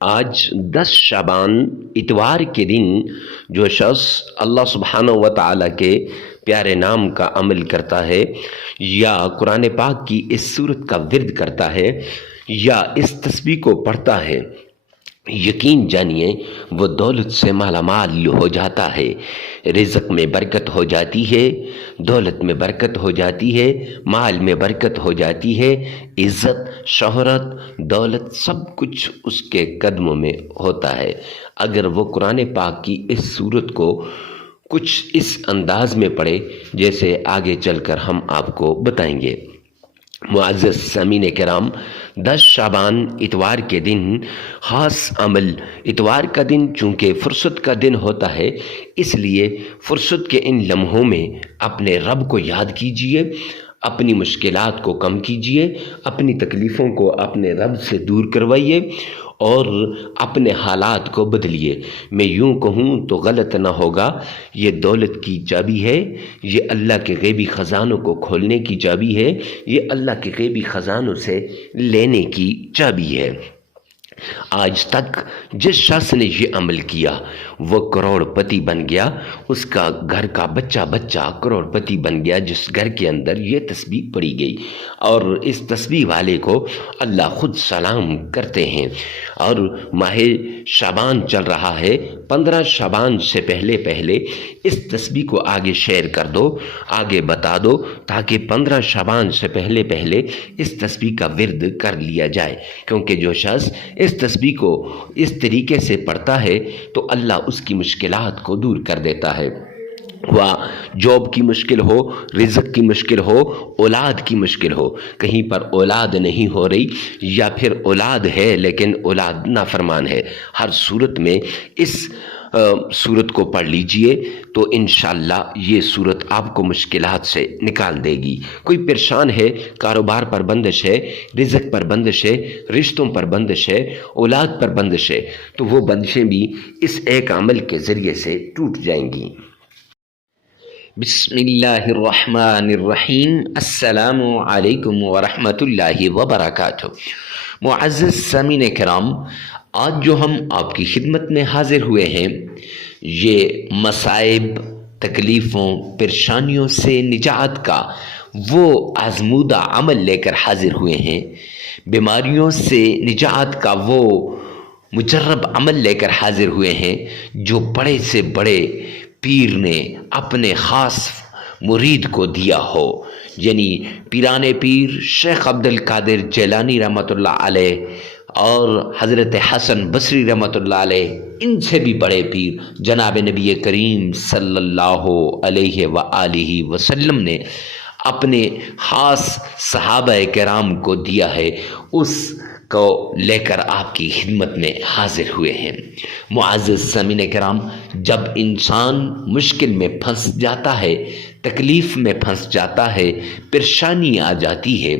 آج 10 شعبان اتوار کے دن جو شخص اللہ سبحانہ و تعالیٰ کے پیارے نام کا عمل کرتا ہے یا قرآن پاک کی اس سورت کا ورد کرتا ہے یا اس تسبیح کو پڑھتا ہے، یقین جانیے وہ دولت سے مالا مال ہو جاتا ہے، رزق میں برکت ہو جاتی ہے، دولت میں برکت ہو جاتی ہے، مال میں برکت ہو جاتی ہے، عزت، شہرت، دولت سب کچھ اس کے قدموں میں ہوتا ہے اگر وہ قرآن پاک کی اس سورت کو کچھ اس انداز میں پڑھے جیسے آگے چل کر ہم آپ کو بتائیں گے۔ معزز سامعین کرام، 10 شعبان اتوار کے دن خاص عمل۔ اتوار کا دن چونکہ فرصت کا دن ہوتا ہے، اس لیے فرصت کے ان لمحوں میں اپنے رب کو یاد کیجئے، اپنی مشکلات کو کم کیجئے، اپنی تکلیفوں کو اپنے رب سے دور کروائیے اور اپنے حالات کو بدلیے۔ میں یوں کہوں تو غلط نہ ہوگا، یہ دولت کی چابی ہے، یہ اللہ کے غیبی خزانوں کو کھولنے کی چابی ہے، یہ اللہ کے غیبی خزانوں سے لینے کی چابی ہے۔ آج تک جس شخص نے یہ عمل کیا وہ کروڑ پتی بن گیا، اس کا گھر کا بچہ بچہ کروڑ پتی بن گیا جس گھر کے اندر یہ تسبیح پڑھی گئی، اور اس تسبیح والے کو اللہ خود سلام کرتے ہیں۔ اور ماہ شعبان چل رہا ہے، 15 شعبان سے پہلے پہلے اس تسبیح کو آگے شیئر کر دو، آگے بتا دو، تاکہ 15 شعبان سے پہلے پہلے اس تسبیح کا ورد کر لیا جائے، کیونکہ جو شخص اس تسبیح کو اس طریقے سے پڑھتا ہے تو اللہ اس کی مشکلات کو دور کر دیتا ہے۔ وہ جاب کی مشکل ہو، رزق کی مشکل ہو، اولاد کی مشکل ہو، کہیں پر اولاد نہیں ہو رہی یا پھر اولاد ہے لیکن اولاد نافرمان ہے، ہر صورت میں اس صورت کو پڑھ لیجئے تو انشاءاللہ یہ صورت آپ کو مشکلات سے نکال دے گی۔ کوئی پریشان ہے، کاروبار پر بندش ہے، رزق پر بندش ہے، رشتوں پر بندش ہے، اولاد پر بندش ہے، تو وہ بندشیں بھی اس ایک عمل کے ذریعے سے ٹوٹ جائیں گی۔ بسم اللہ الرحمن الرحیم۔ السلام علیکم ورحمۃ اللہ وبرکاتہ۔ معزز سامعین کرام، آج جو ہم آپ کی خدمت میں حاضر ہوئے ہیں، یہ مصائب، تکلیفوں، پریشانیوں سے نجات کا وہ آزمودہ عمل لے کر حاضر ہوئے ہیں، بیماریوں سے نجات کا وہ مجرب عمل لے کر حاضر ہوئے ہیں جو بڑے سے بڑے پیر نے اپنے خاص مرید کو دیا ہو، یعنی پیران پیر شیخ عبد القادر جیلانی رحمۃ اللہ علیہ اور حضرت حسن بصری رحمۃ اللہ علیہ، ان سے بھی بڑے پیر جناب نبی کریم صلی اللہ علیہ وآلہ وسلم نے اپنے خاص صحابہ کرام کو دیا ہے، اس کو لے کر آپ کی خدمت میں حاضر ہوئے ہیں۔ معزز سامعین کرام، جب انسان مشکل میں پھنس جاتا ہے، تکلیف میں پھنس جاتا ہے، پریشانی آ جاتی ہے،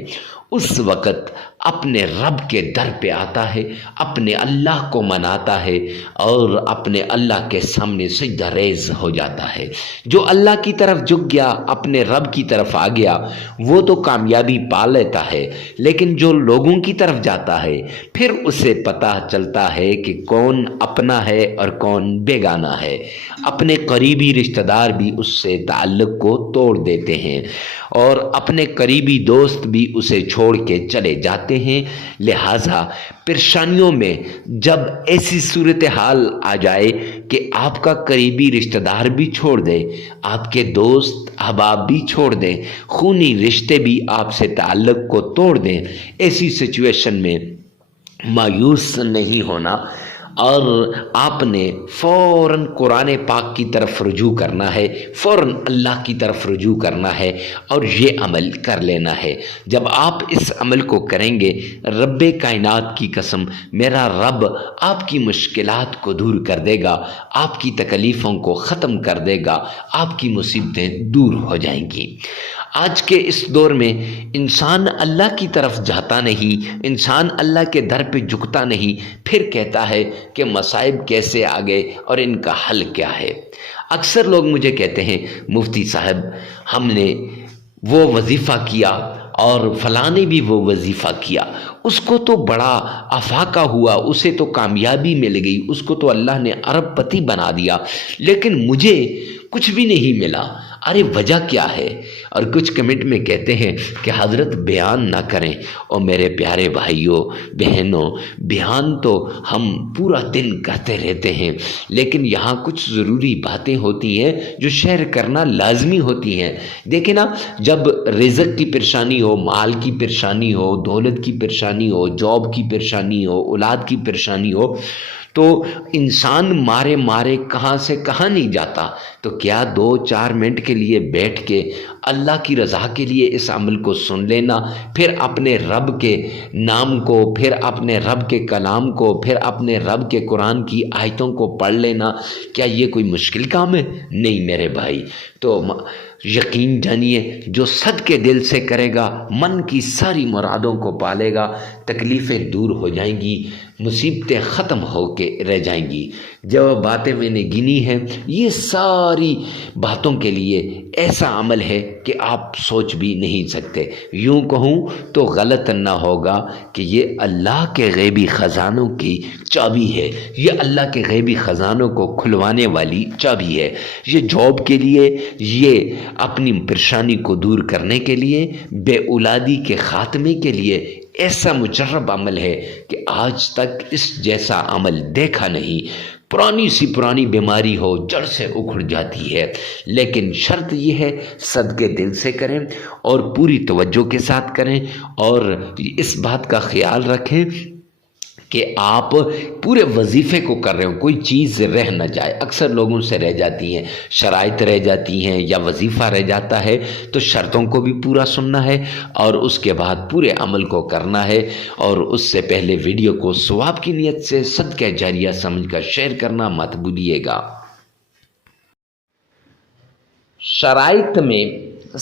اس وقت اپنے رب کے در پہ آتا ہے، اپنے اللہ کو مناتا ہے اور اپنے اللہ کے سامنے سجدہ ریز ہو جاتا ہے۔ جو اللہ کی طرف جھک گیا، اپنے رب کی طرف آ گیا، وہ تو کامیابی پا لیتا ہے، لیکن جو لوگوں کی طرف جاتا ہے پھر اسے پتہ چلتا ہے کہ کون اپنا ہے اور کون بیگانہ ہے۔ اپنے قریبی رشتہ دار بھی اس سے تعلق کو توڑ دیتے ہیں اور اپنے قریبی دوست بھی اسے چھوڑ کے چلے جاتے ہیں۔ لہٰذا پریشانیوں میں جب ایسی صورتحال آ جائے کہ آپ کا قریبی رشتہ دار بھی چھوڑ دے، آپ کے دوست احباب بھی چھوڑ دیں، خونی رشتے بھی آپ سے تعلق کو توڑ دیں، ایسی سچویشن میں مایوس نہیں ہونا اور آپ نے فوراً قرآن پاک کی طرف رجوع کرنا ہے، فوراً اللہ کی طرف رجوع کرنا ہے اور یہ عمل کر لینا ہے۔ جب آپ اس عمل کو کریں گے، رب کائنات کی قسم، میرا رب آپ کی مشکلات کو دور کر دے گا، آپ کی تکلیفوں کو ختم کر دے گا، آپ کی مصیبتیں دور ہو جائیں گی۔ آج کے اس دور میں انسان اللہ کی طرف جاتا نہیں، انسان اللہ کے در پہ جھکتا نہیں، پھر کہتا ہے کہ مصائب کیسے آ گئے اور ان کا حل کیا ہے۔ اکثر لوگ مجھے کہتے ہیں مفتی صاحب ہم نے وہ وظیفہ کیا اور فلاں نے بھی وہ وظیفہ کیا، اس کو تو بڑا افاقہ ہوا، اسے تو کامیابی مل گئی، اس کو تو اللہ نے ارب پتی بنا دیا، لیکن مجھے کچھ بھی نہیں ملا۔ ارے وجہ کیا ہے؟ اور کچھ کمنٹ میں کہتے ہیں کہ حضرت بیان نہ کریں۔ اور میرے پیارے بھائیوں بہنوں، بیان تو ہم پورا دن کرتے رہتے ہیں، لیکن یہاں کچھ ضروری باتیں ہوتی ہیں جو شیئر کرنا لازمی ہوتی ہیں۔ دیکھیں نا، جب رزق کی پریشانی ہو، مال کی پریشانی ہو، دولت کی پریشانی ہو، جاب کی پریشانی ہو، اولاد کی پریشانی ہو، تو انسان مارے مارے کہاں سے کہاں نہیں جاتا۔ تو کیا 2-4 منٹ کے لیے بیٹھ کے اللہ کی رضا کے لیے اس عمل کو سن لینا، پھر اپنے رب کے نام کو، پھر اپنے رب کے کلام کو، پھر اپنے رب کے قرآن کی آیتوں کو پڑھ لینا، کیا یہ کوئی مشکل کام ہے؟ نہیں میرے بھائی۔ تو یقین جانیے، جو صدقے دل سے کرے گا من کی ساری مرادوں کو پالے گا، تکلیفیں دور ہو جائیں گی، مصیبتیں ختم ہو کے رہ جائیں گی۔ جو باتیں میں نے گنی ہیں، یہ ساری باتوں کے لیے ایسا عمل ہے کہ آپ سوچ بھی نہیں سکتے۔ یوں کہوں تو غلط نہ ہوگا کہ یہ اللہ کے غیبی خزانوں کی چابی ہے، یہ اللہ کے غیبی خزانوں کو کھلوانے والی چابی ہے۔ یہ جاب کے لیے، یہ اپنی پریشانی کو دور کرنے کے لیے، بے اولادی کے خاتمے کے لیے ایسا مجرب عمل ہے کہ آج تک اس جیسا عمل دیکھا نہیں۔ پرانی بیماری ہو، جڑ سے اکھڑ جاتی ہے، لیکن شرط یہ ہے صدقے دل سے کریں اور پوری توجہ کے ساتھ کریں، اور اس بات کا خیال رکھیں کہ آپ پورے وظیفے کو کر رہے ہو، کوئی چیز رہ نہ جائے۔ اکثر لوگوں سے رہ جاتی ہیں، شرائط رہ جاتی ہیں یا وظیفہ رہ جاتا ہے، تو شرطوں کو بھی پورا سننا ہے اور اس کے بعد پورے عمل کو کرنا ہے، اور اس سے پہلے ویڈیو کو ثواب کی نیت سے صدقہ جاریہ سمجھ کر شیئر کرنا مت بھولیے گا۔ شرائط میں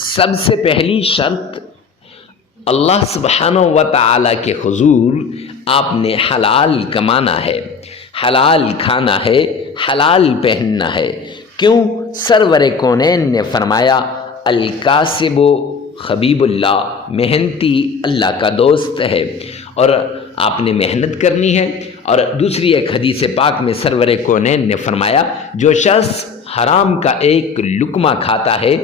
سب سے پہلی شرط، اللہ سبحانہ و تعالی کے حضور آپ نے حلال کمانا ہے، حلال کھانا ہے، حلال پہننا ہے۔ کیوں؟ سرور کونین نے فرمایا الکاسب حبیب اللہ، محنتی اللہ کا دوست ہے، اور آپ نے محنت کرنی ہے۔ اور دوسری ایک حدیث پاک میں سرور کونین نے فرمایا جو شخص حرام کا ایک لقمہ کھاتا ہے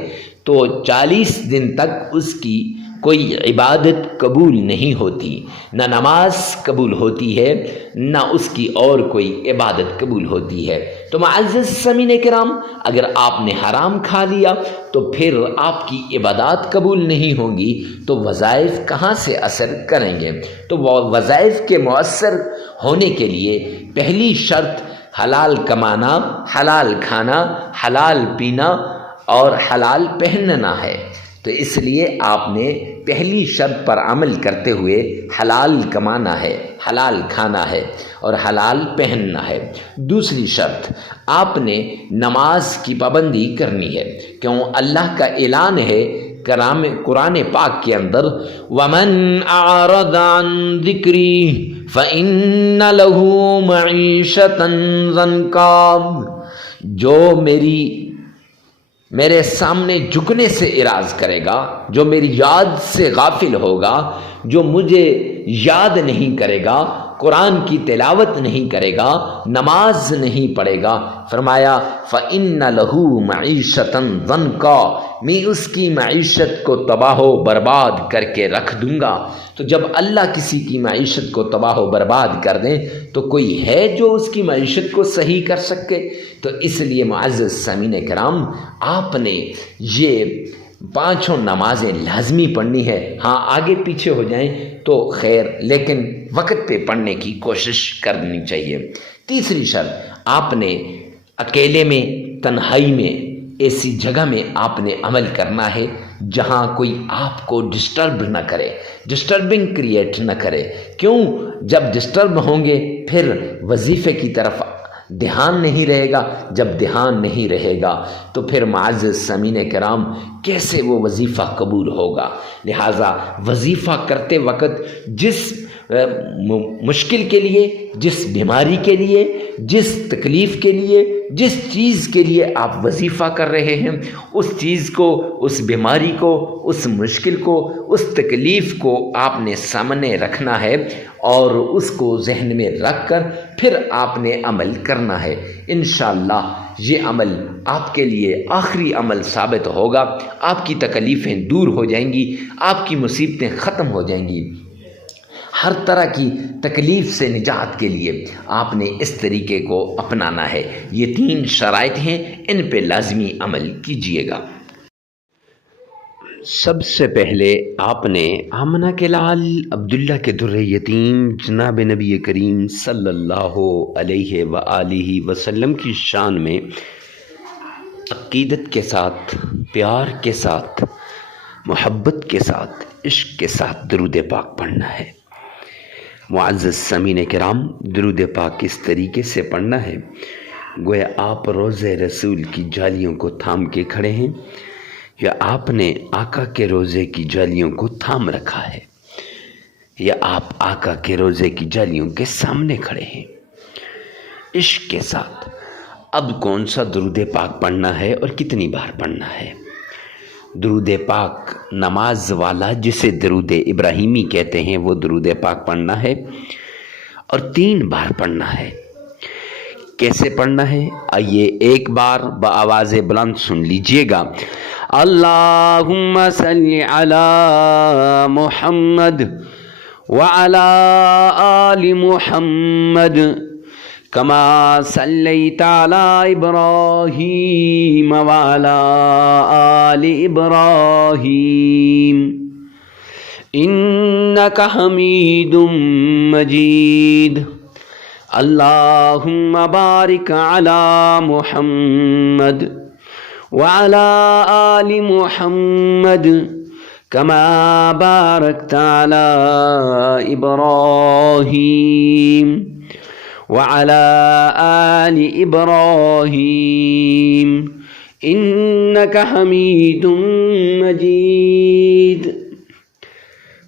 تو 40 دن تک اس کی کوئی عبادت قبول نہیں ہوتی، نہ نماز قبول ہوتی ہے، نہ اس کی اور کوئی عبادت قبول ہوتی ہے۔ تو معزز سامعین کرام، اگر آپ نے حرام کھا لیا تو پھر آپ کی عبادات قبول نہیں ہوں گی، تو وظائف کہاں سے اثر کریں گے؟ تو وہ وظائف کے مؤثر ہونے کے لیے پہلی شرط حلال کمانا، حلال کھانا، حلال پینا اور حلال پہننا ہے۔ تو اس لیے آپ نے پہلی شرط پر عمل کرتے ہوئے حلال کمانا ہے، حلال کھانا ہے اور حلال پہننا ہے۔ دوسری شرط، آپ نے نماز کی پابندی کرنی ہے، کیوں اللہ کا اعلان ہے قرآن پاک کے اندر وَمَنْ أَعْرَضَ عَنْ ذِكْرِي فَإِنَّ لَهُ مَعِيشَةً ضَنْكًا، جو میرے سامنے جھکنے سے اعراض کرے گا، جو میری یاد سے غافل ہوگا، جو مجھے یاد نہیں کرے گا، قرآن کی تلاوت نہیں کرے گا، نماز نہیں پڑھے گا، فرمایا فَإِنَّ لَهُ مَعِيشَةً ضَنْكًا، میں اس کی معیشت کو تباہ و برباد کر کے رکھ دوں گا۔ تو جب اللہ کسی کی معیشت کو تباہ و برباد کر دیں تو کوئی ہے جو اس کی معیشت کو صحیح کر سکے؟ تو اس لیے معزز سامعین کرام، آپ نے یہ 5 نمازیں لازمی پڑھنی ہے۔ ہاں آگے پیچھے ہو جائیں تو خیر، لیکن وقت پہ پڑھنے کی کوشش کرنی چاہیے۔ تیسری شرط، آپ نے اکیلے میں، تنہائی میں، ایسی جگہ میں آپ نے عمل کرنا ہے جہاں کوئی آپ کو ڈسٹرب نہ کرے، ڈسٹربنگ کریٹ نہ کرے۔ کیوں؟ جب ڈسٹرب ہوں گے پھر وظیفے کی طرف دھیان نہیں رہے گا، جب دھیان نہیں رہے گا تو پھر معزز سامعین کرام کیسے وہ وظیفہ قبول ہوگا؟ لہٰذا وظیفہ کرتے وقت جس مشکل کے لیے، جس بیماری کے لیے، جس تکلیف کے لیے، جس چیز کے لیے آپ وظیفہ کر رہے ہیں، اس چیز کو، اس بیماری کو، اس مشکل کو، اس تکلیف کو آپ نے سامنے رکھنا ہے اور اس کو ذہن میں رکھ کر پھر آپ نے عمل کرنا ہے۔ انشاءاللہ یہ عمل آپ کے لیے آخری عمل ثابت ہوگا، آپ کی تکلیفیں دور ہو جائیں گی، آپ کی مصیبتیں ختم ہو جائیں گی۔ ہر طرح کی تکلیف سے نجات کے لیے آپ نے اس طریقے کو اپنانا ہے۔ یہ 3 شرائط ہیں، ان پہ لازمی عمل کیجیے گا۔ سب سے پہلے آپ نے آمنہ کے لال عبداللہ کے در یتیم جناب نبی کریم صلی اللہ علیہ وآلہ وسلم کی شان میں عقیدت کے ساتھ، پیار کے ساتھ، محبت کے ساتھ، عشق کے ساتھ درود پاک پڑھنا ہے۔ معزز سامعین کرام، درود پاک اس طریقے سے پڑھنا ہے گویا آپ روضہ رسول کی جالیوں کو تھام کے کھڑے ہیں، یا آپ نے آقا کے روضے کی جالیوں کو تھام رکھا ہے، یا آپ آقا کے روضے کی جالیوں کے سامنے کھڑے ہیں، عشق کے ساتھ۔ اب کون سا درود پاک پڑھنا ہے اور کتنی بار پڑھنا ہے؟ درود پاک نماز والا، جسے درود ابراہیمی کہتے ہیں، وہ درود پاک پڑھنا ہے اور 3 بار پڑھنا ہے۔ کیسے پڑھنا ہے؟ آئیے ایک بار بآواز بلند سن لیجئے گا۔ اللہم صلی علی محمد وعلی آل محمد کما صلیت علی ابراہیم وعلی آل ابراہیم انک حمید مجید۔ اللہم بارک علی محمد وعلی آل محمد کما بارکت علی ابراہیم وعلى آل إبراهيم إنك حميد مجيد۔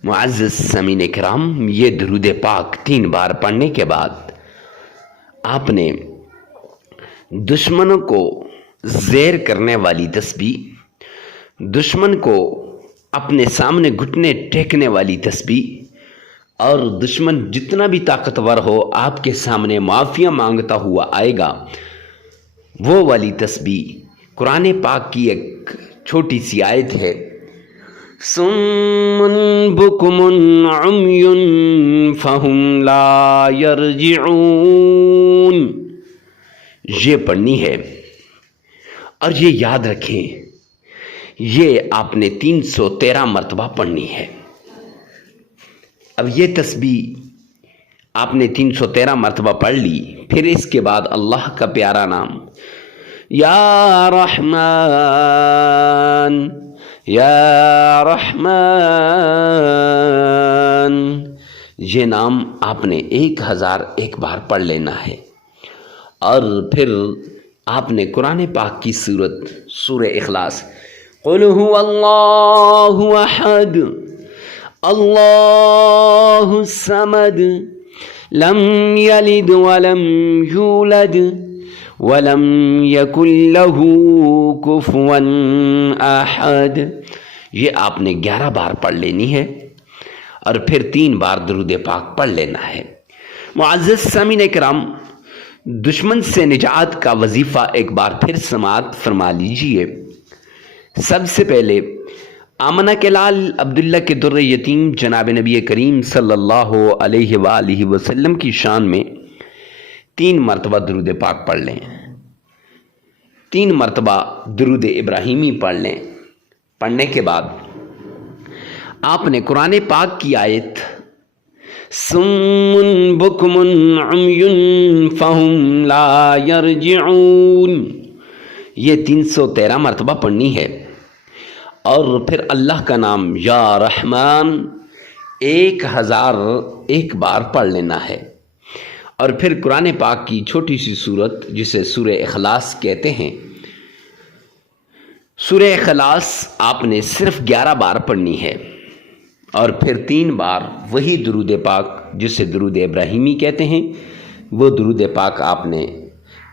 معزز سامعین کرام، یہ درود پاک 3 بار پڑھنے کے بعد آپ نے دشمنوں کو زیر کرنے والی تسبیح، دشمن کو اپنے سامنے گھٹنے ٹیکنے والی تسبیح، اور دشمن جتنا بھی طاقتور ہو آپ کے سامنے معافیاں مانگتا ہوا آئے گا، وہ والی تسبیح قرآن پاک کی ایک چھوٹی سی آیت ہے، صم بکم عمی فہم لا یرجعون، یہ پڑھنی ہے اور یہ یاد رکھیں، یہ آپ نے 313 مرتبہ پڑھنی ہے۔ اب یہ تسبیح آپ نے 313 مرتبہ پڑھ لی، پھر اس کے بعد اللہ کا پیارا نام یا رحمان یا رحمان، یہ نام آپ نے 1001 بار پڑھ لینا ہے، اور پھر آپ نے قرآن پاک کی سورہ اخلاص، قل هو اللہ احد اللہ الصمد لم یلد ولم یولد ولم یکن له کفوا احد، یہ آپ نے 11 بار پڑھ لینی ہے اور پھر 3 بار درود پاک پڑھ لینا ہے۔ معزز سامعین کرام، دشمن سے نجات کا وظیفہ ایک بار پھر سماعت فرما لیجئے۔ سب سے پہلے آمنہ کے لال عبداللہ کے در یتیم جناب نبی کریم صلی اللہ علیہ وآلہ وسلم کی شان میں 3 مرتبہ درود پاک پڑھ لیں، 3 مرتبہ درود ابراہیمی پڑھ لیں۔ پڑھنے کے بعد آپ نے قرآن پاک کی آیت صم بکم عمی فہم لا یرجعون، یہ 313 مرتبہ پڑھنی ہے، اور پھر اللہ کا نام یا رحمان 1001 بار پڑھ لینا ہے، اور پھر قرآن پاک کی چھوٹی سی سورت جسے سورہ اخلاص کہتے ہیں، سورہ اخلاص آپ نے صرف 11 بار پڑھنی ہے، اور پھر 3 بار وہی درود پاک جسے درود ابراہیمی کہتے ہیں، وہ درود پاک آپ نے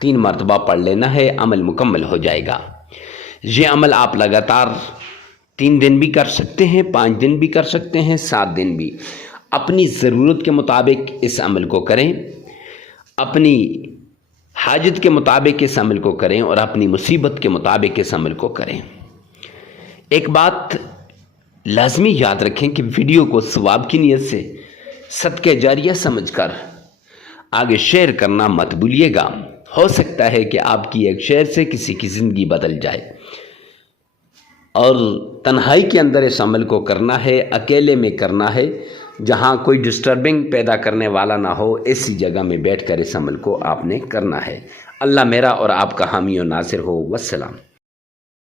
3 مرتبہ پڑھ لینا ہے، عمل مکمل ہو جائے گا۔ یہ عمل آپ لگاتار 3 دن بھی کر سکتے ہیں، 5 دن بھی کر سکتے ہیں، 7 دن بھی۔ اپنی ضرورت کے مطابق اس عمل کو کریں، اپنی حاجت کے مطابق اس عمل کو کریں اور اپنی مصیبت کے مطابق اس عمل کو کریں۔ ایک بات لازمی یاد رکھیں کہ ویڈیو کو ثواب کی نیت سے صدقہ جاریہ سمجھ کر آگے شیئر کرنا مت بھولیے گا۔ ہو سکتا ہے کہ آپ کی ایک شیئر سے کسی کی زندگی بدل جائے۔ اور تنہائی کے اندر اس عمل کو کرنا ہے، اکیلے میں کرنا ہے، جہاں کوئی ڈسٹربنگ پیدا کرنے والا نہ ہو، ایسی جگہ میں بیٹھ کر اس عمل کو آپ نے کرنا ہے۔ اللہ میرا اور آپ کا حامی و ناصر ہو۔ والسلام۔